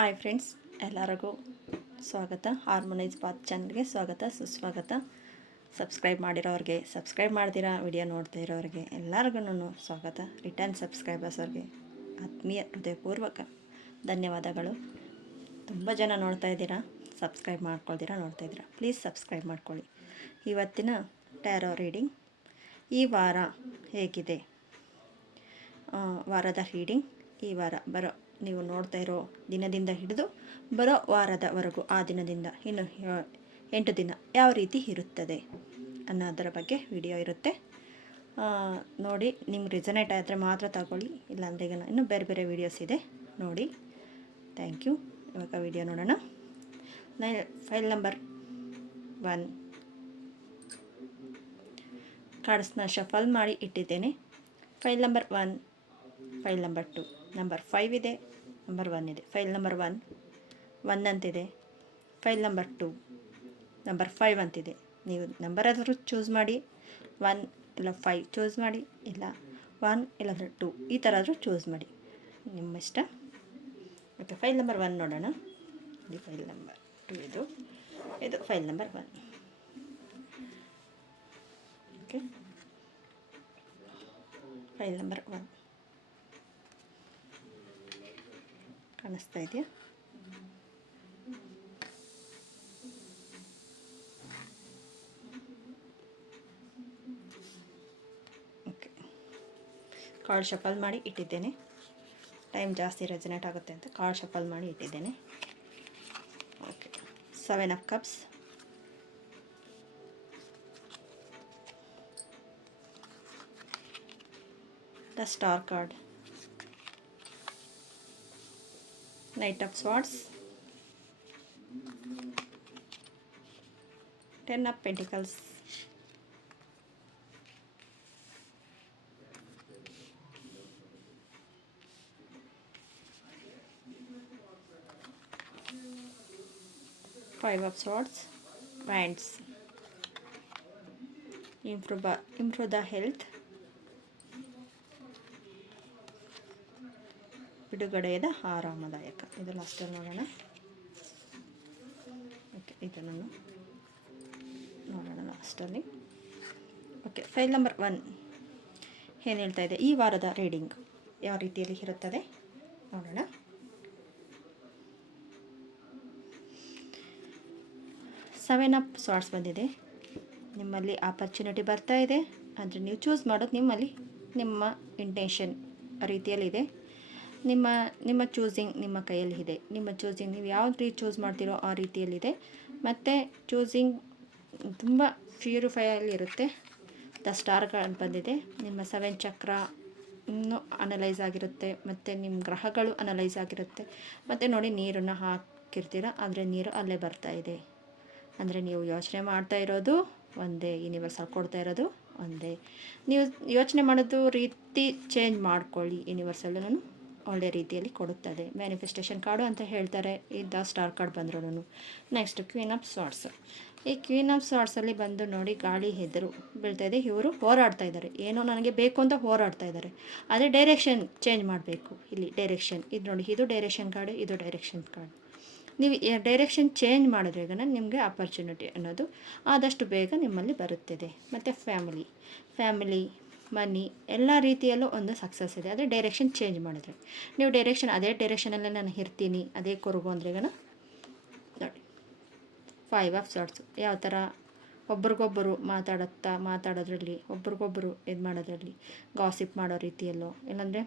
Hi friends, ಎಲ್ಲರಿಗೂ ಸ್ವಾಗತ. Harmonise Baat ಚಾನಲ್ಗೆ ಸ್ವಾಗತ, ಸುಸ್ವಾಗತ. ಸಬ್ಸ್ಕ್ರೈಬ್ ಮಾಡಿರೋರಿಗೆ, ಸಬ್ಸ್ಕ್ರೈಬ್ ಮಾಡ್ದಿರಾ ವಿಡಿಯೋ ನೋಡ್ತಾ ಇರೋರಿಗೆ ಎಲ್ಲರಿಗೂ ಸ್ವಾಗತ. ರಿಟರ್ನ್ ಸಬ್ಸ್ಕ್ರೈಬರ್ಸ್ ಅವ್ರಿಗೆ ಆತ್ಮೀಯ ಹೃದಯಪೂರ್ವಕ ಧನ್ಯವಾದಗಳು. ತುಂಬ ಜನ ನೋಡ್ತಾ ಇದ್ದೀರಾ, ಸಬ್ಸ್ಕ್ರೈಬ್ ಮಾಡ್ಕೊಳ್ತೀರಾ, ನೋಡ್ತಾ ಇದ್ದೀರಾ. ಪ್ಲೀಸ್ ಸಬ್ಸ್ಕ್ರೈಬ್ ಮಾಡ್ಕೊಳ್ಳಿ. ಇವತ್ತಿನ ಟ್ಯಾರೋ ರೀಡಿಂಗ್, ಈ ವಾರ ಹೇಗಿದೆ, ವಾರದ ರೀಡಿಂಗ್. ಈ ವಾರ ಬರೋ ನೀವು ನೋಡ್ತಾ ಇರೋ ದಿನದಿಂದ ಹಿಡಿದು ಬರೋ ವಾರದವರೆಗೂ, ಆ ದಿನದಿಂದ ಇನ್ನು 8 ದಿನ ಯಾವ ರೀತಿ ಇರುತ್ತದೆ ಅನ್ನೋದರ ಬಗ್ಗೆ ವಿಡಿಯೋ ಇರುತ್ತೆ. ನೋಡಿ, ನಿಮ್ಗೆ ರಿಸನೇಟ್ ಆದರೆ ಮಾತ್ರ ತಗೊಳ್ಳಿ, ಇಲ್ಲಾಂದರೆ ಈಗ ಇನ್ನೂ ಬೇರೆ ಬೇರೆ ವೀಡಿಯೋಸ್ ಇದೆ, ನೋಡಿ. Thank you. ಇವಾಗ ವಿಡಿಯೋ ನೋಡೋಣ. ಫೈಲ್ ನಂಬರ್ 1 ಕಾರ್ಡ್ಸ್ನ ಶಫಲ್ ಮಾಡಿ ಇಟ್ಟಿದ್ದೇನೆ. File number 1, file number 2, number 5 ಇದೆ, ನಂಬರ್ 1 ಇದೆ. ಫೈಲ್ ನಂಬರ್ 1 ಅಂತಿದೆ. ಫೈಲ್ ನಂಬರ್ 2 ನಂಬರ್ 5 ಅಂತಿದೆ. ನೀವು ನಂಬರ್ ಆದರೂ ಚೂಸ್ ಮಾಡಿ, 1 ಇಲ್ಲ 5 ಚೂಸ್ ಮಾಡಿ, ಇಲ್ಲ 1 ಇಲ್ಲಾಂದರೆ 2 ಈ ಥರ ಆದರೂ ಚೂಸ್ ಮಾಡಿ, ನಿಮ್ಮ ಇಷ್ಟ. ಮತ್ತು ಫೈಲ್ ನಂಬರ್ 1 ನೋಡೋಣ. ಇದು ಫೈಲ್ ನಂಬರ್ 2, ಇದು file number 1. Okay, file number 1 ಕಾಣಿಸ್ತಾ ಇದೆಯಾ? ಓಕೆ, ಕಾರ್ಡ್ ಶಫಲ್ ಮಾಡಿ ಇಟ್ಟಿದ್ದೇನೆ. ಟೈಮ್ ಜಾಸ್ತಿ ರೆಸನೇಟ್ ಆಗುತ್ತೆ ಅಂತ ಕಾರ್ಡ್ ಶಫಲ್ ಮಾಡಿ ಇಟ್ಟಿದ್ದೇನೆ. Okay, 7 of cups, the star card, Knight of Swords, 10 of Pentacles, Five of Swords, Wands, improve the health, ಬಿಡುಗಡೆಯಾದ ಆರಾಮದಾಯಕ. ಇದು ಲಾಸ್ಟಲ್ಲಿ ನೋಡೋಣ. ಓಕೆ, ಇದನ್ನು ನೋಡೋಣ ಲಾಸ್ಟಲ್ಲಿ. ಓಕೆ, ಫೈಲ್ ನಂಬರ್ 1 ಏನು ಹೇಳ್ತಾ ಇದೆ, ಈ ವಾರದ ರೀಡಿಂಗ್ ಯಾವ ರೀತಿಯಲ್ಲಿ ಇರುತ್ತದೆ ನೋಡೋಣ. ಸೆವೆನ್ ಆಫ್ ಸ್ವಾರ್ಡ್ಸ್ ಬಂದಿದೆ. ನಿಮ್ಮಲ್ಲಿ ಆಪರ್ಚುನಿಟಿ ಬರ್ತಾ ಇದೆ, ಅಂದರೆ ನೀವು ಚೂಸ್ ಮಾಡೋದು ನಿಮ್ಮಲ್ಲಿ, ನಿಮ್ಮ ಇಂಟೆನ್ಷನ್ ರೀತಿಯಲ್ಲಿದೆ. ನಿಮ್ಮ ಚೂಸಿಂಗ್ ನಿಮ್ಮ ಕೈಯಲ್ಲಿ ಇದೆ. ನಿಮ್ಮ ಚೂಸಿಂಗ್ ನೀವು ಯಾವ ರೀತಿ ಚೂಸ್ ಮಾಡ್ತೀರೋ ಆ ರೀತಿಯಲ್ಲಿದೆ. ಮತ್ತು ಚೂಸಿಂಗ್ ತುಂಬ ಪ್ಯೂರಿಫೈಯಲ್ಲಿ ಇರುತ್ತೆ. ದ ಸ್ಟಾರ್ ಕಾರ್ಡ್ ಬಂದಿದೆ. ನಿಮ್ಮ 7 ಚಕ್ರ ಇನ್ನೂ ಅನಲೈಸ್ ಆಗಿರುತ್ತೆ, ಮತ್ತು ನಿಮ್ಮ ಗ್ರಹಗಳು ಅನಲೈಸ್ ಆಗಿರುತ್ತೆ. ಮತ್ತು ನೋಡಿ, ನೀರನ್ನು ಹಾಕಿರ್ತೀರ, ಆದರೆ ನೀರು ಅಲ್ಲೇ ಬರ್ತಾ ಇದೆ. ಅಂದರೆ ನೀವು ಯೋಚನೆ ಮಾಡ್ತಾ ಇರೋದು ಒಂದೇ, ಯೂನಿವರ್ಸಲ್ಲಿ ಕೊಡ್ತಾ ಇರೋದು ಒಂದೇ. ನೀವು ಯೋಚನೆ ಮಾಡೋದು ರೀತಿ ಚೇಂಜ್ ಮಾಡ್ಕೊಳ್ಳಿ, ಯೂನಿವರ್ಸಲ್ಲೂ ಒಳ್ಳೆ ರೀತಿಯಲ್ಲಿ ಕೊಡುತ್ತದೆ. ಮ್ಯಾನಿಫೆಸ್ಟೇಷನ್ ಕಾರ್ಡು ಅಂತ ಹೇಳ್ತಾರೆ ದ ಸ್ಟಾರ್ ಕಾರ್ಡ್ ಬಂದ್ರೂ. Next queen of swords. ಈ ಕ್ವೀನ್ ಆಫ್ ಸ್ವಾರ್ಡ್ಸಲ್ಲಿ ಬಂದು ನೋಡಿ, ಗಾಳಿ ಹೆದರು ಬೀಳ್ತಾ ಇದೆ. ಇವರು ಹೋರಾಡ್ತಾ ಇದ್ದಾರೆ, ಏನೋ ನನಗೆ ಬೇಕು ಅಂತ ಹೋರಾಡ್ತಾ ಇದ್ದಾರೆ. ಅದೇ ಡೈರೆಕ್ಷನ್ ಚೇಂಜ್ ಮಾಡಬೇಕು. ಇಲ್ಲಿ ಡೈರೆಕ್ಷನ್ ಇದು ನೋಡಿ, ಇದು ಡೈರೆಕ್ಷನ್ ಕಾರ್ಡು, ಇದು ಡೈರೆಕ್ಷನ್ ಕಾರ್ಡ್. ನೀವು ಡೈರೆಕ್ಷನ್ ಚೇಂಜ್ ಮಾಡಿದ್ರೆ ಈಗ ನಿಮಗೆ ಆಪರ್ಚುನಿಟಿ ಅನ್ನೋದು ಆದಷ್ಟು ಬೇಗ ನಿಮ್ಮಲ್ಲಿ ಬರುತ್ತದೆ. ಮತ್ತು ಫ್ಯಾಮಿಲಿ ಮನಿ ಎಲ್ಲ ರೀತಿಯಲ್ಲೂ ಒಂದು ಸಕ್ಸಸ್ ಇದೆ. ಆದರೆ ಡೈರೆಕ್ಷನ್ ಚೇಂಜ್ ಮಾಡಿದ್ರೆ, ನೀವು ಡೈರೆಕ್ಷನ್ ಅದೇ ಡೈರೆಕ್ಷನಲ್ಲೇ ನಾನು ಇರ್ತೀನಿ, ಅದೇ ಕೊರಗು ಅಂದರೆ ಈಗ ನೋಡಿ 5 ಆಫ್ ಸ್ವಾರ್ಡ್ಸ್. ಯಾವ ಥರ ಒಬ್ರಿಗೊಬ್ಬರು ಮಾತಾಡೋದ್ರಲ್ಲಿ, ಒಬ್ರಿಗೊಬ್ಬರು ಇದು ಮಾಡೋದ್ರಲ್ಲಿ, ಗಾಸಿಪ್ ಮಾಡೋ ರೀತಿಯಲ್ಲೋ, ಇಲ್ಲಾಂದರೆ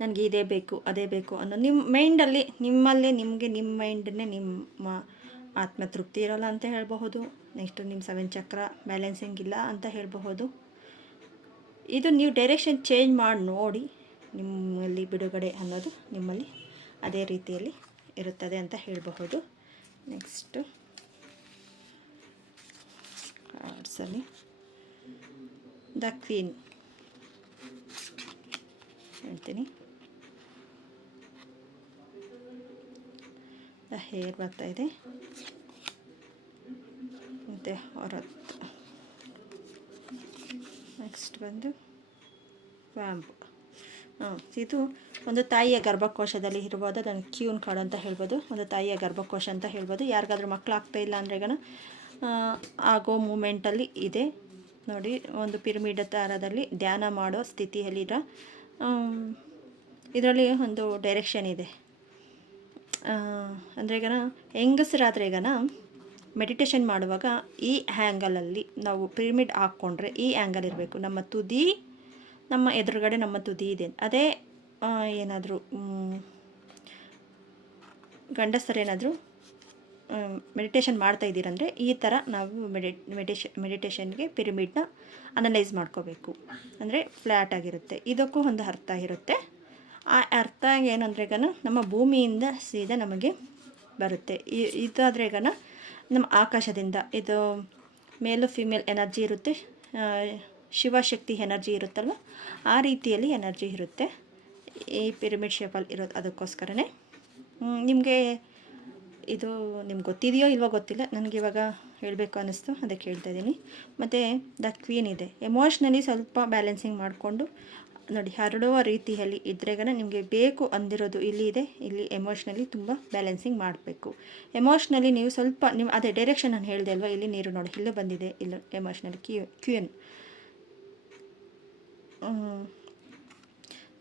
ನನಗೆ ಇದೇ ಬೇಕು ಅದೇ ಬೇಕು ಅನ್ನೋ ನಿಮ್ಮ ಮೈಂಡಲ್ಲಿ, ನಿಮ್ಮ ಮೈಂಡನ್ನೇ ನಿಮ್ಮ ಆತ್ಮತೃಪ್ತಿ ಇರೋಲ್ಲ ಅಂತ ಹೇಳಬಹುದು. ನೆಕ್ಸ್ಟು ನಿಮ್ಮ 7 ಚಕ್ರ ಬ್ಯಾಲೆನ್ಸಿಂಗ್ ಇಲ್ಲ ಅಂತ ಹೇಳಬಹುದು. ಇದು ನೀವು ಡೈರೆಕ್ಷನ್ ಚೇಂಜ್ ಮಾಡಿ ನೋಡಿ, ನಿಮ್ಮಲ್ಲಿ ಬಿಡುಗಡೆ ಅನ್ನೋದು ನಿಮ್ಮಲ್ಲಿ ಅದೇ ರೀತಿಯಲ್ಲಿ ಇರುತ್ತದೆ ಅಂತ ಹೇಳಬಹುದು. ನೆಕ್ಸ್ಟು ಕಾರ್ಡ್ಸಲ್ಲಿ ದ ಕ್ವೀನ್ ಹೇಳ್ತೀನಿ. ದ ಹೇರ್ ಬರ್ತಾ ಇದೆ, ಮತ್ತು ಹೊರತು. ನೆಕ್ಸ್ಟ್ ಬಂದು ವ್ಯಾಂಪ್. ಇದು ಒಂದು ತಾಯಿಯ ಗರ್ಭಕೋಶದಲ್ಲಿ ಇರ್ಬೋದು, ಅದನ್ನು ಕ್ಯೂನ್ ಕಾರ್ಡ್ ಅಂತ ಹೇಳ್ಬೋದು, ಒಂದು ತಾಯಿಯ ಗರ್ಭಕೋಶ ಅಂತ ಹೇಳ್ಬೋದು. ಯಾರಿಗಾದ್ರೂ ಮಕ್ಕಳಾಗ್ತಾ ಇಲ್ಲ ಅಂದರೆ ಈಗ ಆಗೋ ಮೂಮೆಂಟಲ್ಲಿ ಇದೆ ನೋಡಿ. ಒಂದು ಪಿರಮಿಡ್ ಥರದಲ್ಲಿ ಧ್ಯಾನ ಮಾಡೋ ಸ್ಥಿತಿಯಲ್ಲಿರೋ ಇದರಲ್ಲಿ ಒಂದು ಡೈರೆಕ್ಷನ್ ಇದೆ. ಅಂದರೆ ಈಗ ಹೆಂಗಸರಾದರೆ ಈಗ ಮೆಡಿಟೇಷನ್ ಮಾಡುವಾಗ ಈ ಆ್ಯಂಗಲಲ್ಲಿ ನಾವು ಪಿರಮಿಡ್ ಹಾಕ್ಕೊಂಡ್ರೆ ಈ ಆ್ಯಂಗಲ್ ಇರಬೇಕು. ನಮ್ಮ ತುದಿ ನಮ್ಮ ಎದುರುಗಡೆ ನಮ್ಮ ತುದಿ ಇದೆ. ಅದೇ ಏನಾದರೂ ಗಂಡಸರೇನಾದರೂ ಮೆಡಿಟೇಷನ್ ಮಾಡ್ತಾ ಇದ್ದೀರಂದರೆ ಈ ಥರ ನಾವು ಮೆಡಿಟೇಷನ್ಗೆ ಪಿರಮಿಡ್ನ ಅನಲೈಸ್ ಮಾಡ್ಕೋಬೇಕು. ಅಂದರೆ ಫ್ಲ್ಯಾಟ್ ಆಗಿರುತ್ತೆ. ಇದಕ್ಕೂ ಒಂದು ಅರ್ಥ ಇರುತ್ತೆ. ಆ ಅರ್ಥ ಏನಂದ್ರೆ ಈಗ ನಮ್ಮ ಭೂಮಿಯಿಂದ ಸೀದಾ ನಮಗೆ ಬರುತ್ತೆ. ಇದಾದರೆ ಈಗ ನಮ್ಮ ಆಕಾಶದಿಂದ ಇದು ಮೇಲು ಫಿಮೇಲ್ ಎನರ್ಜಿ ಇರುತ್ತೆ, ಶಿವಶಕ್ತಿ ಎನರ್ಜಿ ಇರುತ್ತಲ್ವ, ಆ ರೀತಿಯಲ್ಲಿ ಎನರ್ಜಿ ಇರುತ್ತೆ ಈ ಪಿರಮಿಡ್ ಶೇಪಲ್ಲಿ ಇರೋದು. ಅದಕ್ಕೋಸ್ಕರನೇ ನಿಮಗೆ ಇದು ನಿಮ್ಗೆ ಗೊತ್ತಿದೆಯೋ ಇಲ್ವೋ ಗೊತ್ತಿಲ್ಲ, ನನಗಿವಾಗ ಹೇಳಬೇಕು ಅನ್ನಿಸ್ತು, ಅದಕ್ಕೆ ಹೇಳ್ತಾ ಇದ್ದೀನಿ. ಮತ್ತು ದ ಕ್ವೀನ್ ಇದೆ. ಎಮೋಷ್ನಲಿ ಸ್ವಲ್ಪ ಬ್ಯಾಲೆನ್ಸಿಂಗ್ ಮಾಡಿಕೊಂಡು ನೋಡಿ, ಹರಡುವ ರೀತಿಯಲ್ಲಿ ಇದ್ರೆಗನ ನಿಮಗೆ ಬೇಕು ಅಂದಿರೋದು ಇಲ್ಲಿ ಇದೆ. ಇಲ್ಲಿ ಎಮೋಷ್ನಲಿ ತುಂಬ ಬ್ಯಾಲೆನ್ಸಿಂಗ್ ಮಾಡಬೇಕು. ಎಮೋಷ್ನಲಿ ನೀವು ಸ್ವಲ್ಪ ನೀವು ಅದೇ ಡೈರೆಕ್ಷನ್ ನಾನು ಹೇಳಿದೆ ಅಲ್ವಾ, ಇಲ್ಲಿ ನೀರು ನೋಡಿ ಇಲ್ಲೂ ಬಂದಿದೆ, ಇಲ್ಲ ಎಮೋಷ್ನಲಿ ಕ್ವೀನ್.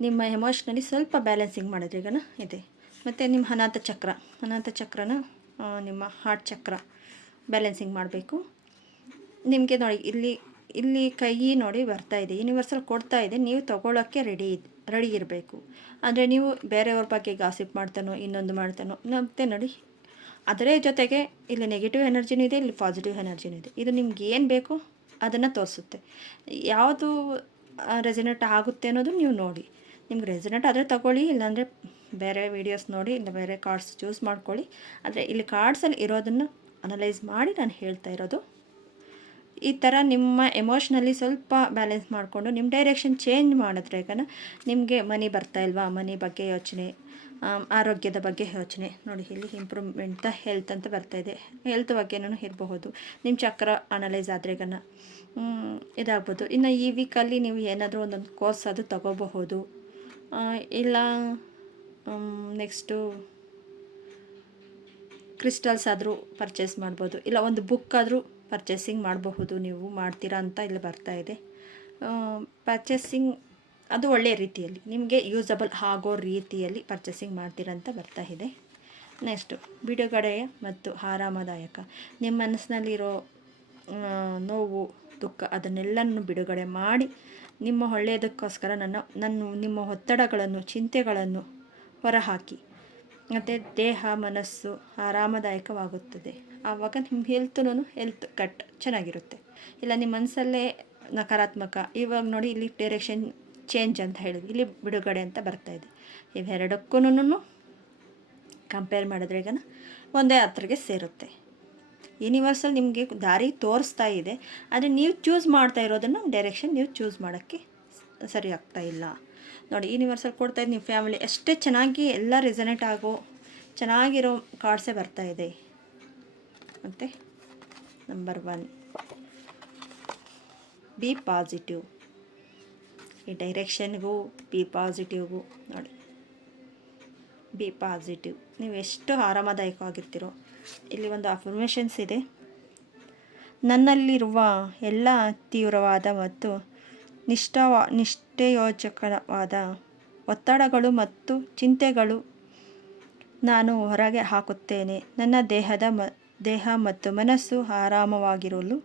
ನಿಮ್ಮ ಎಮೋಷ್ನಲಿ ಸ್ವಲ್ಪ ಬ್ಯಾಲೆನ್ಸಿಂಗ್ ಮಾಡಿದ್ರೆ ಈಗ ಇದೆ. ಮತ್ತು ನಿಮ್ಮ ಅನಾಥ ಚಕ್ರನ ನಿಮ್ಮ ಹಾರ್ಟ್ ಚಕ್ರ ಬ್ಯಾಲೆನ್ಸಿಂಗ್ ಮಾಡಬೇಕು. ನಿಮಗೆ ನೋಡಿ ಇಲ್ಲಿ ಕೈ ನೋಡಿ ಬರ್ತಾ ಇದೆ, ಯೂನಿವರ್ಸಲ್ ಕೊಡ್ತಾ ಇದೆ, ನೀವು ತೊಗೊಳ್ಳೋಕ್ಕೆ ರೆಡಿ ಇರಬೇಕು. ಅಂದರೆ ನೀವು ಬೇರೆಯವ್ರ ಬಗ್ಗೆ ಗಾಸಿಪ್ ಮಾಡ್ತಾನೋ ಇನ್ನೊಂದು ಮಾಡ್ತಾನೋ ಮತ್ತೆ ನೋಡಿ, ಅದರ ಜೊತೆಗೆ ಇಲ್ಲಿ ನೆಗೆಟಿವ್ ಎನರ್ಜಿನೂ ಇದೆ, ಇಲ್ಲಿ ಪಾಸಿಟಿವ್ ಎನರ್ಜಿನೂ ಇದೆ. ಇದು ನಿಮ್ಗೆ ಏನು ಬೇಕೋ ಅದನ್ನು ತೋರಿಸುತ್ತೆ. ಯಾವುದು ರೆಸಿನೇಟ್ ಆಗುತ್ತೆ ಅನ್ನೋದು ನೀವು ನೋಡಿ. ನಿಮ್ಗೆ ರೆಸಿನೇಟ್ ಆದರೆ ತಗೊಳ್ಳಿ, ಇಲ್ಲಾಂದರೆ ಬೇರೆ ವೀಡಿಯೋಸ್ ನೋಡಿ, ಇಲ್ಲ ಬೇರೆ ಕಾರ್ಡ್ಸ್ ಚೂಸ್ ಮಾಡ್ಕೊಳ್ಳಿ. ಆದರೆ ಇಲ್ಲಿ ಕಾರ್ಡ್ಸಲ್ಲಿ ಇರೋದನ್ನು ಅನಲೈಸ್ ಮಾಡಿ ನಾನು ಹೇಳ್ತಾ ಇರೋದು. ಈ ಥರ ನಿಮ್ಮ ಎಮೋಷ್ನಲಿ ಸ್ವಲ್ಪ ಬ್ಯಾಲೆನ್ಸ್ ಮಾಡಿಕೊಂಡು ನಿಮ್ಮ ಡೈರೆಕ್ಷನ್ ಚೇಂಜ್ ಮಾಡಿದ್ರೆ ಈಗ ನಿಮಗೆ ಮನಿ ಬರ್ತಾ ಇಲ್ವಾ, ಮನಿ ಬಗ್ಗೆ ಯೋಚನೆ, ಆರೋಗ್ಯದ ಬಗ್ಗೆ ಯೋಚನೆ ನೋಡಿ. ಇಲ್ಲಿ ಇಂಪ್ರೂವ್ಮೆಂಟ್ ದ ಹೆಲ್ತ್ ಅಂತ ಬರ್ತಾಯಿದೆ. ಹೆಲ್ತ್ ಬಗ್ಗೆನೂ ಇರಬಹುದು. ನಿಮ್ಮ ಚಕ್ರ ಅನಲೈಸ್ ಆದರೆ ಈಗ ಇದಾಗ್ಬೋದು. ಇನ್ನು ಈ ವೀಕಲ್ಲಿ ನೀವು ಏನಾದರೂ ಒಂದೊಂದು ಕೋರ್ಸ್ ಅದು ತಗೋಬಹುದು. ಇಲ್ಲ ನೆಕ್ಸ್ಟು ಕ್ರಿಸ್ಟಲ್ಸ್ ಆದರೂ ಪರ್ಚೇಸ್ ಮಾಡ್ಬೋದು, ಇಲ್ಲ ಒಂದು ಬುಕ್ ಆದರೂ ಪರ್ಚೇಸಿಂಗ್ ಮಾಡಬಹುದು. ನೀವು ಮಾಡ್ತೀರಾ ಅಂತ ಇಲ್ಲಿ ಬರ್ತಾಯಿದೆ. ಪರ್ಚೇಸಿಂಗ್ ಅದು ಒಳ್ಳೆಯ ರೀತಿಯಲ್ಲಿ ನಿಮಗೆ ಯೂಸಬಲ್ ಆಗೋ ರೀತಿಯಲ್ಲಿ ಪರ್ಚೇಸಿಂಗ್ ಮಾಡ್ತೀರಾ ಅಂತ ಬರ್ತಾ ಇದೆ. ನೆಕ್ಸ್ಟು ಬಿಡುಗಡೆ ಮತ್ತು ಆರಾಮದಾಯಕ. ನಿಮ್ಮ ಮನಸ್ಸಿನಲ್ಲಿರೋ ನೋವು ದುಃಖ ಅದನ್ನೆಲ್ಲನೂ ಬಿಡುಗಡೆ ಮಾಡಿ ನಿಮ್ಮ ಒಳ್ಳೆಯದಕ್ಕೋಸ್ಕರ ನಿಮ್ಮ ಒತ್ತಡಗಳನ್ನು ಚಿಂತೆಗಳನ್ನು ಹೊರಹಾಕಿ. ಮತ್ತು ದೇಹ ಮನಸ್ಸು ಆರಾಮದಾಯಕವಾಗುತ್ತದೆ. ಆವಾಗ ನಿಮ್ಮ ಹೆಲ್ತ್ ಚೆನ್ನಾಗಿರುತ್ತೆ. ಇಲ್ಲ ನಿಮ್ಮ ಮನಸ್ಸಲ್ಲೇ ನಕಾರಾತ್ಮಕ, ಇವಾಗ ನೋಡಿ ಇಲ್ಲಿ ಡೈರೆಕ್ಷನ್ ಚೇಂಜ್ ಅಂತ ಹೇಳಿದ್ವಿ, ಇಲ್ಲಿ ಬಿಡುಗಡೆ ಅಂತ ಬರ್ತಾಯಿದೆ. ಇವೆರಡಕ್ಕೂ ಕಂಪೇರ್ ಮಾಡಿದ್ರೆ ಈಗ ಒಂದೇ ಹತ್ರಗೆ ಸೇರುತ್ತೆ. ಯೂನಿವರ್ಸಲ್ ನಿಮಗೆ ದಾರಿ ತೋರಿಸ್ತಾ ಇದೆ, ಆದರೆ ನೀವು ಚೂಸ್ ಮಾಡ್ತಾ ಇರೋದನ್ನು ಡೈರೆಕ್ಷನ್ ನೀವು ಚೂಸ್ ಮಾಡೋಕ್ಕೆ ಸರಿ ಆಗ್ತಾ ಇಲ್ಲ ನೋಡಿ. ಯೂನಿವರ್ಸಲ್ ಕೊಡ್ತಾಯಿದ್ದು ನೀವು ಫ್ಯಾಮಿಲಿ ಎಷ್ಟೇ ಚೆನ್ನಾಗಿ ಎಲ್ಲ ರೆಸನೇಟ್ ಆಗೋ ಚೆನ್ನಾಗಿರೋ ಕಾರ್ಡ್ಸೇ ಬರ್ತಾಯಿದೆ. ಮತ್ತು ನಂಬರ್ 1 ಬಿ ಪಾಸಿಟಿವ್. ಈ ಡೈರೆಕ್ಷನ್ಗೂ ಬಿ ಪಾಸಿಟಿವ್ಗೂ ನೋಡಿ, ಬಿ ಪಾಸಿಟಿವ್. ನೀವು ಎಷ್ಟು ಆರಾಮದಾಯಕವಾಗಿರ್ತೀರೋ. ಇಲ್ಲಿ ಒಂದು ಅಫರ್ಮೇಷನ್ಸ್ ಇದೆ. ನನ್ನಲ್ಲಿರುವ ಎಲ್ಲ ತೀವ್ರವಾದ ಮತ್ತು ನಿಷ್ಠೆಯೋಜಕವಾದ ಒತ್ತಡಗಳು ಮತ್ತು ಚಿಂತೆಗಳು ನಾನು ಹೊರಗೆ ಹಾಕುತ್ತೇನೆ. ನನ್ನ ದೇಹ ಮತ್ತು ಮನಸ್ಸು ಆರಾಮವಾಗಿರಲು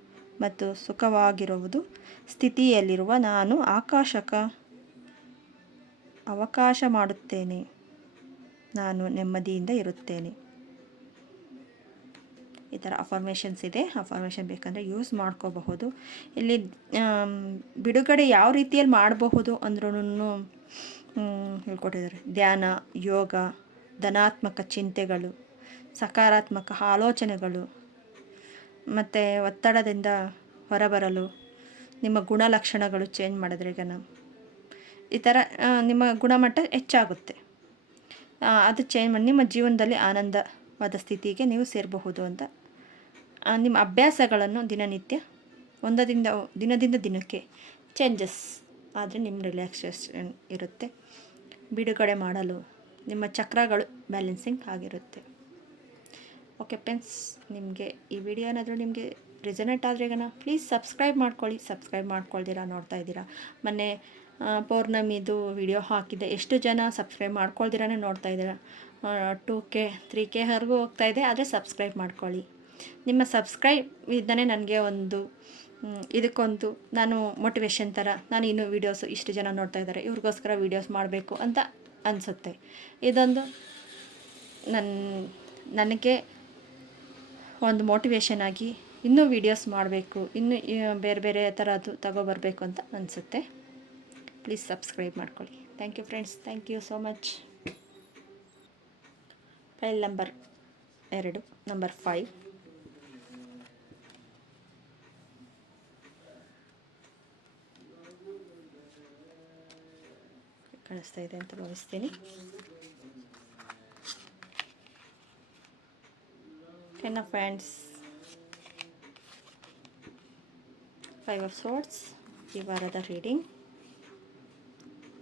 ಮತ್ತು ಸುಖವಾಗಿರುವುದು ಸ್ಥಿತಿಯಲ್ಲಿರುವ ನಾನು ಅವಕಾಶ ಮಾಡುತ್ತೇನೆ. ನಾನು ನೆಮ್ಮದಿಯಿಂದ ಇರುತ್ತೇನೆ. ಈ ಥರ ಅಫರ್ಮೇಷನ್ಸ್ ಇದೆ. ಅಫರ್ಮೇಷನ್ ಬೇಕಂದರೆ ಯೂಸ್ ಮಾಡ್ಕೋಬಹುದು. ಇಲ್ಲಿ ಬಿಡುಗಡೆ ಯಾವ ರೀತಿಯಲ್ಲಿ ಮಾಡಬಹುದು ಅಂದ್ರೂ ಹೇಳ್ಕೊಟ್ಟಿದ್ದಾರೆ. ಧ್ಯಾನ, ಯೋಗ, ಧನಾತ್ಮಕ ಚಿಂತೆಗಳು, ಸಕಾರಾತ್ಮಕ ಆಲೋಚನೆಗಳು, ಮತ್ತು ಒತ್ತಡದಿಂದ ಹೊರಬರಲು ನಿಮ್ಮ ಗುಣಲಕ್ಷಣಗಳು ಚೇಂಜ್ ಮಾಡಿದ್ರೆ ಈಗ ಈ ಥರ ನಿಮ್ಮ ಗುಣಮಟ್ಟ ಹೆಚ್ಚಾಗುತ್ತೆ. ಅದು ಚೇಂಜ್ ಮಾಡಿ ನಿಮ್ಮ ಜೀವನದಲ್ಲಿ ಆನಂದವಾದ ಸ್ಥಿತಿಗೆ ನೀವು ಸೇರಬಹುದು ಅಂತ. ನಿಮ್ಮ ಅಭ್ಯಾಸಗಳನ್ನು ದಿನನಿತ್ಯ ದಿನದಿಂದ ದಿನಕ್ಕೆ ಚೇಂಜಸ್ ಆದರೆ ನಿಮ್ಮ ರಿಲ್ಯಾಕ್ಸೇಷನ್ ಇರುತ್ತೆ. ಬಿಡುಗಡೆ ಮಾಡಲು ನಿಮ್ಮ ಚಕ್ರಗಳು ಬ್ಯಾಲೆನ್ಸಿಂಗ್ ಆಗಿರುತ್ತೆ. ಓಕೆ ಫ್ರೆಂಡ್ಸ್, ನಿಮಗೆ ಈ ವಿಡಿಯೋ ಏನಾದರೂ ನಿಮಗೆ ರಿಸನೇಟ್ ಆದರೆ ಈಗ ಪ್ಲೀಸ್ ಸಬ್ಸ್ಕ್ರೈಬ್ ಮಾಡ್ಕೊಳ್ಳಿ. ಸಬ್ಸ್ಕ್ರೈಬ್ ಮಾಡ್ಕೊಳ್ತೀರಾ ನೋಡ್ತಾ ಇದ್ದೀರಾ. ಮೊನ್ನೆ ಪೌರ್ಣಮಿದು ವಿಡಿಯೋ ಹಾಕಿದ್ದೆ, ಎಷ್ಟು ಜನ ಸಬ್ಸ್ಕ್ರೈಬ್ ಮಾಡ್ಕೊಳ್ದಿರಾನೇ ನೋಡ್ತಾ ಇದ್ದೀರಾ. 2K 3Kವರೆಗೂ ಹೋಗ್ತಾಯಿದೆ, ಆದರೆ ಸಬ್ಸ್ಕ್ರೈಬ್ ಮಾಡ್ಕೊಳ್ಳಿ. ನಿಮ್ಮ ಸಬ್ಸ್ಕ್ರೈಬ್ ಇದ್ದಾನೆ ನನಗೆ ಒಂದು ಇದಕ್ಕೊಂದು ನಾನು ಮೋಟಿವೇಶನ್ ಥರ, ನಾನು ಇನ್ನೂ ವೀಡಿಯೋಸು ಇಷ್ಟು ಜನ ನೋಡ್ತಾ ಇದ್ದಾರೆ, ಇವ್ರಿಗೋಸ್ಕರ ವೀಡಿಯೋಸ್ ಮಾಡಬೇಕು ಅಂತ ಅನಿಸುತ್ತೆ. ಇದೊಂದು ನನಗೆ ಒಂದು ಮೋಟಿವೇಶನ್ ಆಗಿ ಇನ್ನೂ ವೀಡಿಯೋಸ್ ಮಾಡಬೇಕು, ಇನ್ನೂ ಬೇರೆ ಬೇರೆ ಥರದ್ದು ತಗೊಬರಬೇಕು ಅಂತ ಅನಿಸುತ್ತೆ. ಪ್ಲೀಸ್ ಸಬ್ಸ್ಕ್ರೈಬ್ ಮಾಡ್ಕೊಳ್ಳಿ. Thank you friends, thank you so much. File number 2, number 5. ಕಾಣಿಸ್ತಾ ಇದೆ ಅಂತ ಭಾವಿಸ್ತೀನಿ. Ten of Wands, 5 of Swords, ಈ ವಾರದ reading.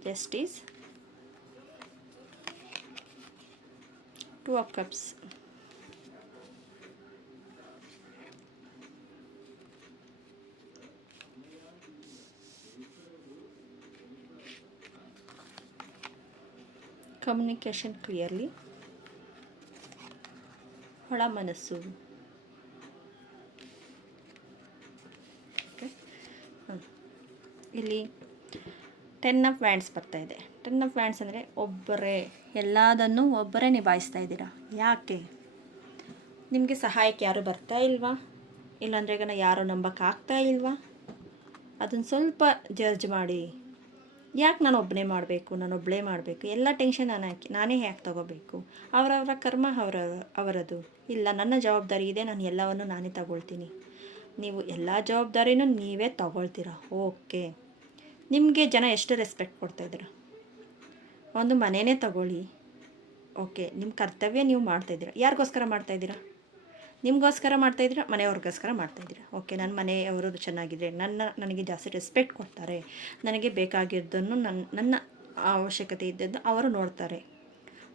Justice, 2 of Cups, communication clearly, ಒಳ ಮನಸ್ಸು. ಇಲ್ಲಿ 10 ಆಫ್ ವ್ಯಾಂಡ್ಸ್ ಬರ್ತಾ ಇದೆ. 10 ಆಫ್ ವ್ಯಾಂಡ್ಸ್ ಅಂದರೆ ಒಬ್ಬರೇ ಎಲ್ಲದನ್ನು ಒಬ್ಬರೇ ನಿಭಾಯಿಸ್ತಾ ಇದ್ದೀರಾ. ಯಾಕೆ? ನಿಮಗೆ ಸಹಾಯಕ್ಕೆ ಯಾರು ಬರ್ತಾ ಇಲ್ವಾ? ಇಲ್ಲಾಂದರೆ ಈಗ ಯಾರು ನಂಬಕ್ಕಾಗ್ತಾ ಇಲ್ವಾ? ಅದನ್ನು ಸ್ವಲ್ಪ ಜಡ್ಜ್ ಮಾಡಿ. ಯಾಕೆ ನಾನು ಒಬ್ಬಳೇ ಮಾಡಬೇಕು, ಎಲ್ಲ ಟೆನ್ಷನ್ ನಾನೇ ಯಾಕೆ ತಗೋಬೇಕು? ಅವರವರ ಕರ್ಮ ಅವರದು. ಇಲ್ಲ, ನನ್ನ ಜವಾಬ್ದಾರಿ ಇದೆ, ನಾನು ಎಲ್ಲವನ್ನು ನಾನೇ ತಗೊಳ್ತೀನಿ. ನೀವು ಎಲ್ಲ ಜವಾಬ್ದಾರಿನೂ ನೀವೇ ತಗೊಳ್ತೀರಾ. ಓಕೆ, ನಿಮಗೆ ಜನ ಎಷ್ಟು ರೆಸ್ಪೆಕ್ಟ್ ಕೊಡ್ತಾಯಿದ್ದೀರಾ? ಒಂದು ಮನೆಯೇ ತಗೊಳ್ಳಿ. ಓಕೆ, ನಿಮ್ಮ ಕರ್ತವ್ಯ ನೀವು ಮಾಡ್ತಾಯಿದ್ದೀರಾ. ಯಾರಿಗೋಸ್ಕರ ಮಾಡ್ತಾಯಿದ್ದೀರಾ? ನಿಮಗೋಸ್ಕರ ಮಾಡ್ತಾಯಿದ್ದೀರಾ, ಮನೆಯವ್ರಿಗೋಸ್ಕರ ಮಾಡ್ತಾಯಿದ್ದೀರಾ. ಓಕೆ, ನನ್ನ ಮನೆಯವರು ಚೆನ್ನಾಗಿದ್ದರೆ ನನಗೆ ಜಾಸ್ತಿ ರೆಸ್ಪೆಕ್ಟ್ ಕೊಡ್ತಾರೆ, ನನಗೆ ಬೇಕಾಗಿದ್ದನ್ನು ನನ್ನ ಅವಶ್ಯಕತೆ ಇದ್ದದ್ದು ಅವರು ನೋಡ್ತಾರೆ.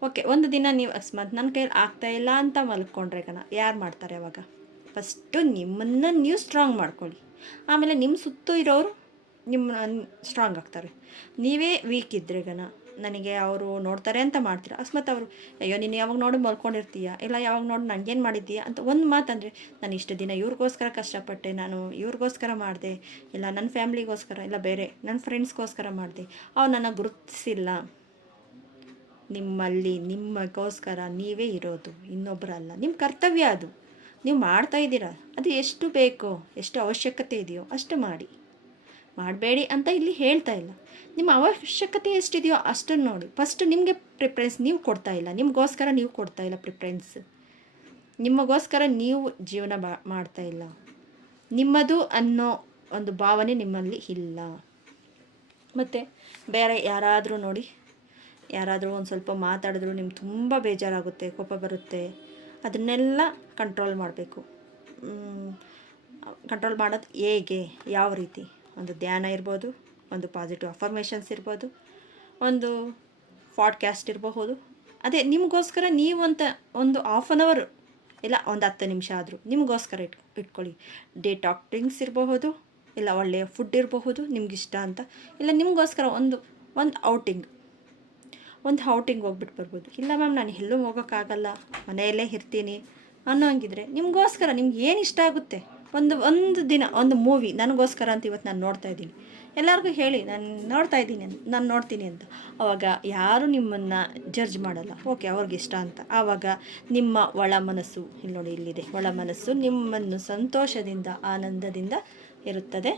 ಓಕೆ, ಒಂದು ದಿನ ನೀವು ಅಕಸ್ಮಾತ್ ನನ್ನ ಕೈಯಲ್ಲಿ ಆಗ್ತಾಯಿಲ್ಲ ಅಂತ ಮಲ್ಕೊಂಡ್ರೆ ಯಾರು ಮಾಡ್ತಾರೆ ಅವಾಗ? ಫಸ್ಟು ನಿಮ್ಮನ್ನು ನೀವು ಸ್ಟ್ರಾಂಗ್ ಮಾಡ್ಕೊಳ್ಳಿ, ಆಮೇಲೆ ನಿಮ್ಮ ಸುತ್ತ ಇರೋರು ನಿಮ್ಮ ಸ್ಟ್ರಾಂಗ್ ಆಗ್ತಾರೆ. ನೀವೇ ವೀಕ್ ಇದ್ದರೆ ನನಗೆ ಅವರು ನೋಡ್ತಾರೆ ಅಂತ ಮಾಡ್ತೀರಾ. ಅಕಸ್ಮಾತ್ ಅವರು ಅಯ್ಯೋ ನೀನು ಯಾವಾಗ ನೋಡಿ ಮಲ್ಕೊಂಡಿರ್ತೀಯ, ಇಲ್ಲ ಯಾವಾಗ ನೋಡಿ ನನಗೇನು ಮಾಡಿದ್ದೀಯ ಅಂತ ಒಂದು ಮಾತಂದರೆ, ನಾನು ಇಷ್ಟು ದಿನ ಇವ್ರಿಗೋಸ್ಕರ ಕಷ್ಟಪಟ್ಟೆ, ನಾನು ಇವ್ರಿಗೋಸ್ಕರ ಮಾಡಿದೆ, ಇಲ್ಲ ನನ್ನ ಫ್ಯಾಮ್ಲಿಗೋಸ್ಕರ, ಇಲ್ಲ ಬೇರೆ ನನ್ನ ಫ್ರೆಂಡ್ಸ್ಗೋಸ್ಕರ ಮಾಡಿದೆ, ಅವ್ರು ನನ್ನ ಗುರುತಿಸಿಲ್ಲ. ನಿಮಗೋಸ್ಕರ ನೀವೇ ಇರೋದು, ಇನ್ನೊಬ್ಬರಲ್ಲ. ನಿಮ್ಮ ಕರ್ತವ್ಯ ಅದು, ನೀವು ಮಾಡ್ತಾಯಿದ್ದೀರಾ. ಅದು ಎಷ್ಟು ಬೇಕೋ, ಎಷ್ಟು ಅವಶ್ಯಕತೆ ಇದೆಯೋ ಅಷ್ಟು ಮಾಡಬೇಡಿ ಅಂತ ಇಲ್ಲಿ ಹೇಳ್ತಾ ಇಲ್ಲ. ನಿಮ್ಮ ಅವಶ್ಯಕತೆ ಎಷ್ಟಿದೆಯೋ ಅಷ್ಟನ್ನು ನೋಡಿ. ಫಸ್ಟು ನಿಮಗೆ ಪ್ರಿಫರೆನ್ಸ್ ನೀವು ಕೊಡ್ತಾಯಿಲ್ಲ, ನಿಮಗೋಸ್ಕರ ನೀವು ಕೊಡ್ತಾಯಿಲ್ಲ ಪ್ರಿಫರೆನ್ಸ್. ನಿಮಗೋಸ್ಕರ ನೀವು ಜೀವನ ಮಾಡ್ತಾಯಿಲ್ಲ. ನಿಮ್ಮದು ಅನ್ನೋ ಒಂದು ಭಾವನೆ ನಿಮ್ಮಲ್ಲಿ ಇಲ್ಲ. ಮತ್ತು ಬೇರೆ ಯಾರಾದರೂ ನೋಡಿ, ಯಾರಾದರೂ ಒಂದು ಸ್ವಲ್ಪ ಮಾತಾಡಿದ್ರು ನಿಮ್ಗೆ ತುಂಬ ಬೇಜಾರಾಗುತ್ತೆ, ಕೋಪ ಬರುತ್ತೆ. ಅದನ್ನೆಲ್ಲ ಕಂಟ್ರೋಲ್ ಮಾಡಬೇಕು. ಕಂಟ್ರೋಲ್ ಮಾಡೋದು ಹೇಗೆ, ಯಾವ ರೀತಿ? ಒಂದು ಧ್ಯಾನ ಇರ್ಬೋದು, ಒಂದು ಪಾಸಿಟಿವ್ ಅಫರ್ಮೇಷನ್ಸ್ ಇರ್ಬೋದು, ಒಂದು ಪಾಡ್ಕ್ಯಾಸ್ಟ್ ಇರಬಹುದು. ಅದೇ ನಿಮಗೋಸ್ಕರ ನೀವಂತ ಒಂದು 1/2 hour ಇಲ್ಲ ಒಂದು 10 ನಿಮಿಷ ಆದರೂ ನಿಮಗೋಸ್ಕರ ಇಟ್ಕೊಳ್ಳಿ. ಟಾಕಿಂಗ್ಸ್ ಇರಬಹುದು, ಇಲ್ಲ ಒಳ್ಳೆಯ ಫುಡ್ ಇರಬಹುದು ನಿಮಗಿಷ್ಟ ಅಂತ, ಇಲ್ಲ ನಿಮಗೋಸ್ಕರ ಒಂದು ಔಟಿಂಗ್ ಹೋಗ್ಬಿಟ್ಟು ಬರ್ಬೋದು. ಇಲ್ಲ ಮ್ಯಾಮ್ ನಾನು ಎಲ್ಲೂ ಹೋಗೋಕ್ಕಾಗಲ್ಲ, ಮನೆಯಲ್ಲೇ ಇರ್ತೀನಿ ಅನ್ನೋ ಹಂಗಿದ್ರೆ ನಿಮಗೋಸ್ಕರ ನಿಮ್ಗೆ ಏನು ಇಷ್ಟ ಆಗುತ್ತೆ, ಒಂದು ದಿನ ಒಂದು ಮೂವಿ ನನಗೋಸ್ಕರ ಅಂತ ಇವತ್ತು ನಾನು ನೋಡ್ತಾಯಿದ್ದೀನಿ, ಎಲ್ಲರಿಗೂ ಹೇಳಿ ನಾನು ನೋಡ್ತೀನಿ ಅಂತ. ಆವಾಗ ಯಾರು ನಿಮ್ಮನ್ನು ಜಡ್ಜ್ ಮಾಡಲ್ಲ. ಓಕೆ, ಅವ್ರಿಗಿಷ್ಟ ಅಂತ. ಆವಾಗ ನಿಮ್ಮ ಒಳ ಮನಸ್ಸು, ಇಲ್ಲಿ ನೋಡಿ ಇಲ್ಲಿದೆ ಒಳ ಮನಸ್ಸು, ನಿಮ್ಮನ್ನು ಸಂತೋಷದಿಂದ ಆನಂದದಿಂದ ಇರುತ್ತದೆ.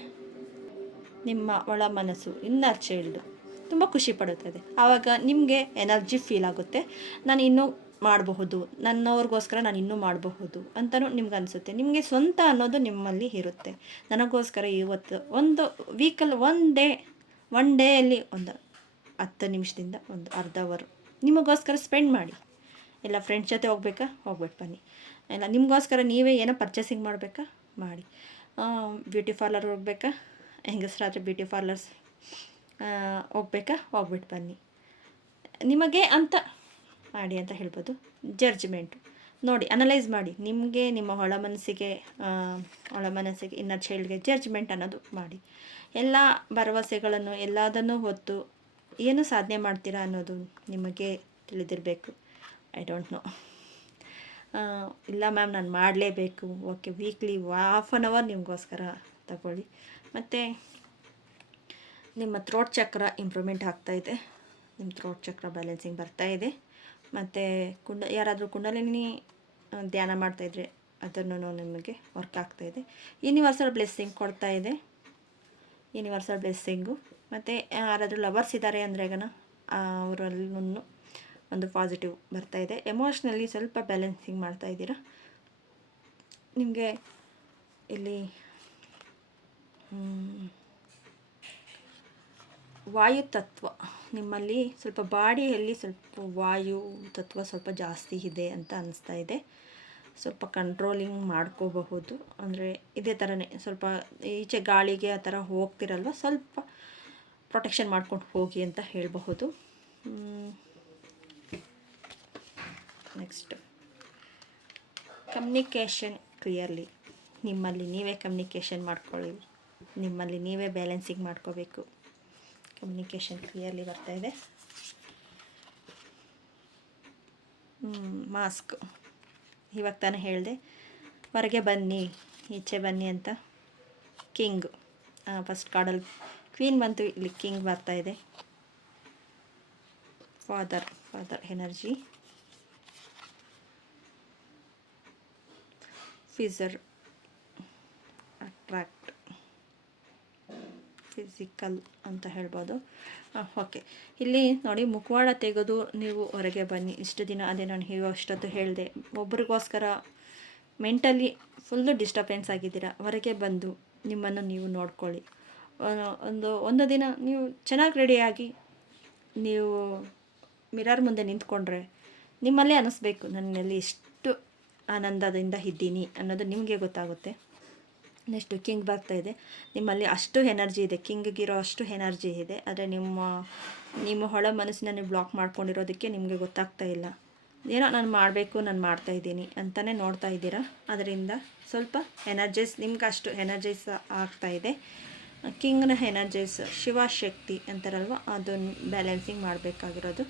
ನಿಮ್ಮ ಒಳ ಮನಸ್ಸು ಇನ್ನರ್ ಚೈಲ್ಡು ತುಂಬ ಖುಷಿ ಪಡುತ್ತದೆ. ಆವಾಗ ನಿಮಗೆ ಎನರ್ಜಿ ಫೀಲ್ ಆಗುತ್ತೆ, ನಾನು ಇನ್ನೂ ಮಾಡಬಹುದು, ನನ್ನವ್ರಿಗೋಸ್ಕರ ನಾನು ಇನ್ನೂ ಮಾಡಬಹುದು ಅಂತಲೂ ನಿಮ್ಗೆ ಅನಿಸುತ್ತೆ. ನಿಮಗೆ ಸ್ವಂತ ಅನ್ನೋದು ನಿಮ್ಮಲ್ಲಿ ಇರುತ್ತೆ. ನನಗೋಸ್ಕರ ಇವತ್ತು ಒಂದು ವೀಕಲ್ಲಿ ಒನ್ ಡೇಯಲ್ಲಿ ಒಂದು 10 ನಿಮಿಷದಿಂದ ಒಂದು ಅರ್ಧ ಅವರ್ ನಿಮಗೋಸ್ಕರ ಸ್ಪೆಂಡ್ ಮಾಡಿ. ಇಲ್ಲ ಫ್ರೆಂಡ್ಸ್ ಜೊತೆ ಹೋಗ್ಬಿಟ್ಟು ಬನ್ನಿ. ಇಲ್ಲ ನಿಮಗೋಸ್ಕರ ನೀವೇ ಏನೋ ಪರ್ಚೇಸಿಂಗ್ ಮಾಡಬೇಕಾ ಮಾಡಿ. ಬ್ಯೂಟಿ ಪಾರ್ಲರ್ ಹೋಗ್ಬೇಕಾ, ಹೆಂಗಸರಾದರೆ ಬ್ಯೂಟಿ ಪಾರ್ಲರ್ಸ್ ಹೋಗ್ಬಿಟ್ಟು ಬನ್ನಿ. ನಿಮಗೆ ಅಂತ ಮಾಡಿ ಅಂತ ಹೇಳ್ಬೋದು. ಜಡ್ಜ್ಮೆಂಟು ನೋಡಿ, ಅನಲೈಸ್ ಮಾಡಿ, ನಿಮಗೆ ನಿಮ್ಮ ಒಳ ಮನಸ್ಸಿಗೆ ಇನ್ನರ್ ಚೈಲ್ಡ್ಗೆ ಜಡ್ಜ್ಮೆಂಟ್ ಅನ್ನೋದು ಮಾಡಿ. ಎಲ್ಲ ಭರವಸೆಗಳನ್ನು ಎಲ್ಲದನ್ನು ಹೊತ್ತು ಏನು ಸಾಧನೆ ಮಾಡ್ತೀರಾ ಅನ್ನೋದು ನಿಮಗೆ ತಿಳಿದಿರಬೇಕು. I don't know. ಇಲ್ಲ ಮ್ಯಾಮ್ ನಾನು ಮಾಡಲೇಬೇಕು, okay, weekly half an hour ನಿಮಗೋಸ್ಕರ ತಗೊಳ್ಳಿ. ಮತ್ತು ನಿಮ್ಮ ಥ್ರೋಟ್ ಚಕ್ರ ಇಂಪ್ರೂವ್ಮೆಂಟ್ ಆಗ್ತಾಯಿದೆ, ನಿಮ್ಮ ಥ್ರೋಟ್ ಚಕ್ರ ಬ್ಯಾಲೆನ್ಸಿಂಗ್ ಬರ್ತಾಯಿದೆ. ಮತ್ತು ಯಾರಾದರೂ ಕುಂಡಲಿನಿ ಧ್ಯಾನ ಮಾಡ್ತಾಯಿದ್ರೆ ಅದನ್ನು ನಿಮಗೆ ವರ್ಕ್ ಆಗ್ತಾಯಿದೆ. ಯೂನಿವರ್ಸಲ್ ಬ್ಲೆಸ್ಸಿಂಗ್ ಕೊಡ್ತಾಯಿದೆ, ಯೂನಿವರ್ಸಲ್ ಬ್ಲೆಸ್ಸಿಂಗು. ಮತ್ತು ಯಾರಾದರೂ ಲವರ್ಸ್ ಇದ್ದಾರೆ ಅಂದರೆ ಅವರಲ್ಲೂ ಒಂದು ಪಾಸಿಟಿವ್ ಬರ್ತಾಯಿದೆ. ಎಮೋಷ್ನಲಿ ಸ್ವಲ್ಪ ಬ್ಯಾಲೆನ್ಸಿಂಗ್ ಮಾಡ್ತಾಯಿದ್ದೀರಾ. ನಿಮಗೆ ಇಲ್ಲಿ ವಾಯು ತತ್ವ ನಿಮ್ಮಲ್ಲಿ ಸ್ವಲ್ಪ ಬಾಡಿಯಲ್ಲಿ ಸ್ವಲ್ಪ ವಾಯು ತತ್ವ ಸ್ವಲ್ಪ ಜಾಸ್ತಿ ಇದೆ ಅಂತ ಅನಿಸ್ತಾ ಇದೆ. ಸ್ವಲ್ಪ ಕಂಟ್ರೋಲಿಂಗ್ ಮಾಡ್ಕೋಬಹುದು. ಅಂದರೆ ಇದೇ ಥರನೇ ಸ್ವಲ್ಪ ಈಚೆ ಗಾಳಿಗೆ ಆ ಥರ ಹೋಗ್ತಿರಲ್ವ, ಸ್ವಲ್ಪ ಪ್ರೊಟೆಕ್ಷನ್ ಮಾಡ್ಕೊಂಡು ಹೋಗಿ ಅಂತ ಹೇಳಬಹುದು. Next, communication clearly. ನಿಮ್ಮಲ್ಲಿ ನೀವೇ ಕಮ್ಯುನಿಕೇಷನ್ ಮಾಡ್ಕೊಳ್ಳಿ, ನಿಮ್ಮಲ್ಲಿ ನೀವೇ ಬ್ಯಾಲೆನ್ಸಿಂಗ್ ಮಾಡ್ಕೋಬೇಕು. ಕಮ್ಯುನಿಕೇಷನ್ ಕ್ಲಿಯರ್ಲಿ ಬರ್ತಾಯಿದೆ. ಮಾಸ್ಕ್, ಇವಾಗ ತಾನೇ ಹೇಳಿದೆ, ಹೊರಗೆ ಬನ್ನಿ, ಈಚೆ ಬನ್ನಿ ಅಂತ. ಕಿಂಗ್, ಫಸ್ಟ್ ಕಾರ್ಡಲ್ಲಿ ಕ್ವೀನ್ ಬಂತು, ಇಲ್ಲಿ ಕಿಂಗ್ ಬರ್ತಾಯಿದೆ. Father energy. ಫಿಸರ್, ಅಟ್ರಾಕ್ಟ್, ಫಿಸಿಕಲ್ ಅಂತ ಹೇಳ್ಬೋದು. ಓಕೆ, ಇಲ್ಲಿ ನೋಡಿ, ಮುಖವಾಡ ತೆಗೆದು ನೀವು ಹೊರಗೆ ಬನ್ನಿ. ಇಷ್ಟು ದಿನ ಅದೇ ನಾನು ಅಷ್ಟೊತ್ತು ಹೇಳಿದೆ, ಒಬ್ರಿಗೋಸ್ಕರ ಮೆಂಟಲಿ ಫುಲ್ಲು ಡಿಸ್ಟರ್ಬೆನ್ಸ್ ಆಗಿದ್ದೀರಾ. ಹೊರಗೆ ಬಂದು ನಿಮ್ಮನ್ನು ನೀವು ನೋಡ್ಕೊಳ್ಳಿ. ಒಂದು ದಿನ ನೀವು ಚೆನ್ನಾಗಿ ರೆಡಿಯಾಗಿ ನೀವು ಮಿರರ್ ಮುಂದೆ ನಿಂತ್ಕೊಂಡ್ರೆ ನಿಮ್ಮಲ್ಲೇ ಅನ್ನಿಸ್ಬೇಕು, ನನ್ನಲ್ಲಿ ಎಷ್ಟು ಆನಂದದಿಂದ ಇದ್ದೀನಿ ಅನ್ನೋದು ನಿಮಗೆ ಗೊತ್ತಾಗುತ್ತೆ. ನೆಕ್ಸ್ಟು ಕಿಂಗ್ ಬರ್ತಾಯಿದೆ. ನಿಮ್ಮಲ್ಲಿ ಅಷ್ಟು ಎನರ್ಜಿ ಇದೆ, ಕಿಂಗಿಗಿರೋ ಅಷ್ಟು ಎನರ್ಜಿ ಇದೆ. ಆದರೆ ನಿಮ್ಮ ಒಳ ಮನಸ್ಸಿನ ಬ್ಲಾಕ್ ಮಾಡ್ಕೊಂಡಿರೋದಕ್ಕೆ ನಿಮಗೆ ಗೊತ್ತಾಗ್ತಾ ಇಲ್ಲ. ಏನೋ ನಾನು ಮಾಡಬೇಕು, ನಾನು ಮಾಡ್ತಾಯಿದ್ದೀನಿ ಅಂತಲೇ ನೋಡ್ತಾ ಇದ್ದೀರಾ. ಅದರಿಂದ ಸ್ವಲ್ಪ ಎನರ್ಜೈಸ್, ನಿಮ್ಗೆ ಅಷ್ಟು ಎನರ್ಜೈಸ್ ಆಗ್ತಾಯಿದೆ. ಕಿಂಗ್ನ ಎನರ್ಜೈಸ್ ಶಿವಶಕ್ತಿ ಅಂತಾರಲ್ವ, ಅದನ್ನು ಬ್ಯಾಲೆನ್ಸಿಂಗ್ ಮಾಡಬೇಕಾಗಿರೋದು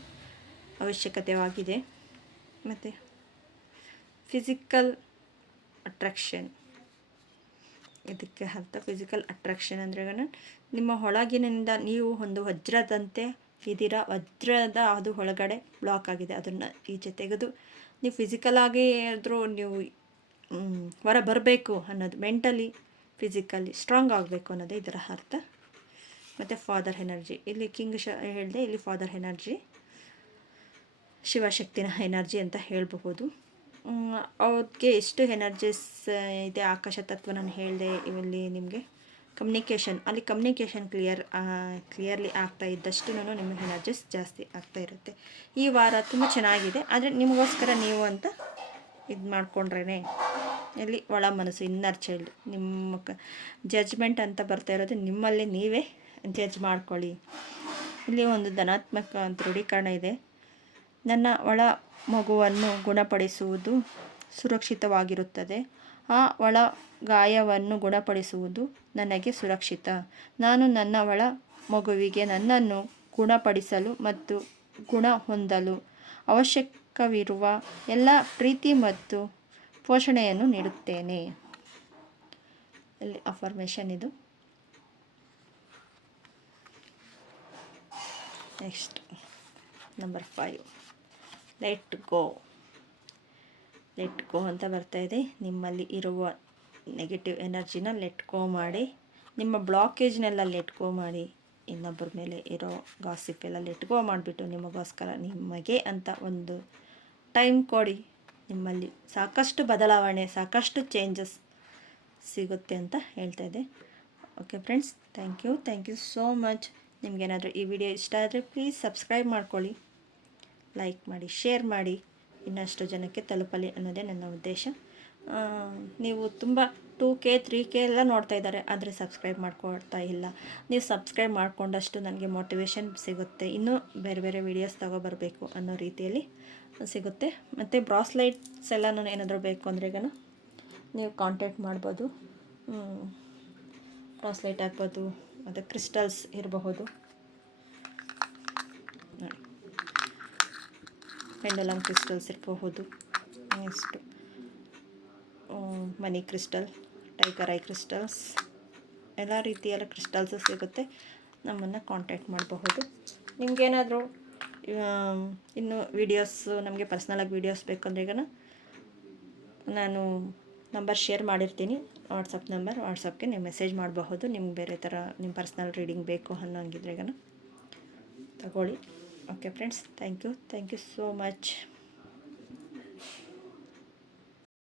ಅವಶ್ಯಕತೆಯಾಗಿದೆ. ಮತ್ತು ಫಿಸಿಕಲ್ ಅಟ್ರಾಕ್ಷನ್, ಇದಕ್ಕೆ ಅರ್ಥ ಫಿಸಿಕಲ್ ಅಟ್ರಾಕ್ಷನ್ ಅಂದರೆ ನಿಮ್ಮ ಒಳಗಿನಿಂದ ನೀವು ಒಂದು ವಜ್ರದಂತೆ ಇದ್ದೀರಾ. ವಜ್ರದ ಅದು ಒಳಗಡೆ ಬ್ಲಾಕ್ ಆಗಿದೆ, ಅದನ್ನು ಈಚೆ ತೆಗೆದು ನೀವು ಫಿಸಿಕಲಾಗಿ ಆದರೂ ನೀವು ಹೊರ ಬರಬೇಕು ಅನ್ನೋದು, ಮೆಂಟಲಿ ಫಿಸಿಕಲಿ ಸ್ಟ್ರಾಂಗ್ ಆಗಬೇಕು ಅನ್ನೋದು ಇದರ ಅರ್ಥ. ಮತ್ತು ಫಾದರ್ ಎನರ್ಜಿ, ಇಲ್ಲಿ ಕಿಂಗ್ ಹೇಳಿದೆ, ಇಲ್ಲಿ ಫಾದರ್ ಎನರ್ಜಿ ಶಿವಶಕ್ತಿನ ಎನರ್ಜಿ ಅಂತ ಹೇಳಬಹುದು. ಅವ್ರಿಗೆ ಎಷ್ಟು ಎನರ್ಜಿಸ್ ಇದೆ, ಆಕಾಶ ತತ್ವ ನಾನು ಹೇಳಿದೆ. ಇಲ್ಲಿ ನಿಮಗೆ ಕಮ್ಯುನಿಕೇಷನ್, ಅಲ್ಲಿ ಕಮ್ಯುನಿಕೇಷನ್ ಕ್ಲಿಯರ್ಲಿ ಆಗ್ತಾ ಇದ್ದಷ್ಟು ನಿಮ್ಮ ಎನರ್ಜಿಸ್ ಜಾಸ್ತಿ ಆಗ್ತಾ ಇರುತ್ತೆ. ಈ ವಾರ ತುಂಬ ಚೆನ್ನಾಗಿದೆ. ಆದರೆ ನಿಮಗೋಸ್ಕರ ನೀವು ಅಂತ ಇದು ಮಾಡಿಕೊಂಡ್ರೇ ಇಲ್ಲಿ ಒಳ ಮನಸ್ಸು, ಇನ್ನರ್ ಚೈಲ್ಡ್, ನಿಮ್ಮ ಜಡ್ಜ್ಮೆಂಟ್ ಅಂತ ಬರ್ತಾ ಇರೋದು, ನಿಮ್ಮಲ್ಲಿ ನೀವೇ ಜಡ್ಜ್ ಮಾಡ್ಕೊಳ್ಳಿ. ಇಲ್ಲಿ ಒಂದು ಧನಾತ್ಮಕ ದೃಢೀಕರಣ ಇದೆ. ನನ್ನ ಒಳ ಮಗುವನ್ನು ಗುಣಪಡಿಸುವುದು ಸುರಕ್ಷಿತವಾಗಿರುತ್ತದೆ. ಆ ಒಳ ಗಾಯವನ್ನು ಗುಣಪಡಿಸುವುದು ನನಗೆ ಸುರಕ್ಷಿತ. ನಾನು ನನ್ನ ಒಳ ಮಗುವಿಗೆ ನನ್ನನ್ನು ಗುಣಪಡಿಸಲು ಮತ್ತು ಗುಣ ಹೊಂದಲು ಅವಶ್ಯಕವಿರುವ ಎಲ್ಲ ಪ್ರೀತಿ ಮತ್ತು ಪೋಷಣೆಯನ್ನು ನೀಡುತ್ತೇನೆ. ಇಲ್ಲಿ ಅಫರ್ಮೇಷನ್ ಇದು. ನೆಕ್ಸ್ಟ್ ನಂಬರ್ 5, ಲೆಟ್ ಗೋ ಅಂತ ಬರ್ತಾಯಿದೆ. ನಿಮ್ಮಲ್ಲಿ ಇರುವ ನೆಗೆಟಿವ್ ಎನರ್ಜಿನ ಲೆಟ್ ಗೋ ಮಾಡಿ, ನಿಮ್ಮ ಬ್ಲಾಕೇಜ್ನೆಲ್ಲ ಲೆಟ್ ಗೋ ಮಾಡಿ, ಇನ್ನೊಬ್ಬರ ಮೇಲೆ ಇರೋ ಗಾಸಿಪ್ ಎಲ್ಲ ಲೆಟ್ ಗೋ ಮಾಡಿಬಿಟ್ಟು ನಿಮಗೋಸ್ಕರ ನಿಮಗೆ ಅಂತ ಒಂದು ಟೈಮ್ ಕೊಡಿ. ನಿಮ್ಮಲ್ಲಿ ಸಾಕಷ್ಟು ಬದಲಾವಣೆ, ಸಾಕಷ್ಟು ಚೇಂಜಸ್ ಸಿಗುತ್ತೆ ಅಂತ ಹೇಳ್ತಾ ಇದೆ. Okay friends, thank you so much. ನಿಮಗೇನಾದರೂ ಈ ವಿಡಿಯೋ ಇಷ್ಟ ಆದರೆ ಪ್ಲೀಸ್ ಸಬ್ಸ್ಕ್ರೈಬ್ ಮಾಡ್ಕೊಳ್ಳಿ, ಲೈಕ್ ಮಾಡಿ, ಶೇರ್ ಮಾಡಿ, ಇನ್ನಷ್ಟು ಜನಕ್ಕೆ ತಲುಪಲಿ ಅನ್ನೋದೇ ನನ್ನ ಉದ್ದೇಶ. ನೀವು ತುಂಬ 2K 3K ಎಲ್ಲ ನೋಡ್ತಾ ಇದ್ದಾರೆ, ಆದರೆ ಸಬ್ಸ್ಕ್ರೈಬ್ ಮಾಡ್ಕೊಳ್ತಾ ಇಲ್ಲ. ನೀವು ಸಬ್ಸ್ಕ್ರೈಬ್ ಮಾಡಿಕೊಂಡಷ್ಟು ನನಗೆ ಮೋಟಿವೇಶನ್ ಸಿಗುತ್ತೆ, ಇನ್ನೂ ಬೇರೆ ಬೇರೆ ವೀಡಿಯೋಸ್ ತಗೊಬರಬೇಕು ಅನ್ನೋ ರೀತಿಯಲ್ಲಿ ಸಿಗುತ್ತೆ. ಮತ್ತು ಬ್ರಾಸ್ಲೈಟ್ಸ್ ಎಲ್ಲ ನಾನು ಏನಾದರೂ ಬೇಕು ಅಂದರೆ ಈಗ ನೀವು ಕಾಂಟ್ಯಾಕ್ಟ್ ಮಾಡ್ಬೋದು. ಬ್ರಾಸ್ಲೈಟ್ ಆಗ್ಬೋದು, ಮತ್ತು ಕ್ರಿಸ್ಟಲ್ಸ್ ಇರಬಹುದು ನೋಡಿ, ಪೆಂಡುಲಮ್ ಕ್ರಿಸ್ಟಲ್ಸ್ ಇರಬಹುದು, next money crystal, tiger I crystals, ಎಲ್ಲ ರೀತಿಯ ಕ್ರಿಸ್ಟಲ್ಸು ಸಿಗುತ್ತೆ. ನಮ್ಮನ್ನು ಕಾಂಟ್ಯಾಕ್ಟ್ ಮಾಡಬಹುದು. ನಿಮಗೇನಾದರೂ ಇನ್ನು ವೀಡಿಯೋಸು, ನಮಗೆ ಪರ್ಸ್ನಲಾಗಿ ವೀಡಿಯೋಸ್ ಬೇಕಂದ್ರೆ ಈಗ ನಾನು ನಂಬರ್ ಶೇರ್ ಮಾಡಿರ್ತೀನಿ, ವಾಟ್ಸಪ್ ನಂಬರ್. ವಾಟ್ಸಪ್ಗೆ ನೀವು ಮೆಸೇಜ್ ಮಾಡಬಹುದು. ನಿಮ್ಗೆ ಬೇರೆ ಥರ ನಿಮ್ಮ ಪರ್ಸ್ನಲ್ ರೀಡಿಂಗ್ ಬೇಕು ಅನ್ನೋಂಗಿದ್ರೆ ಈಗ ತಗೊಳ್ಳಿ. Okay friends, thank you so much.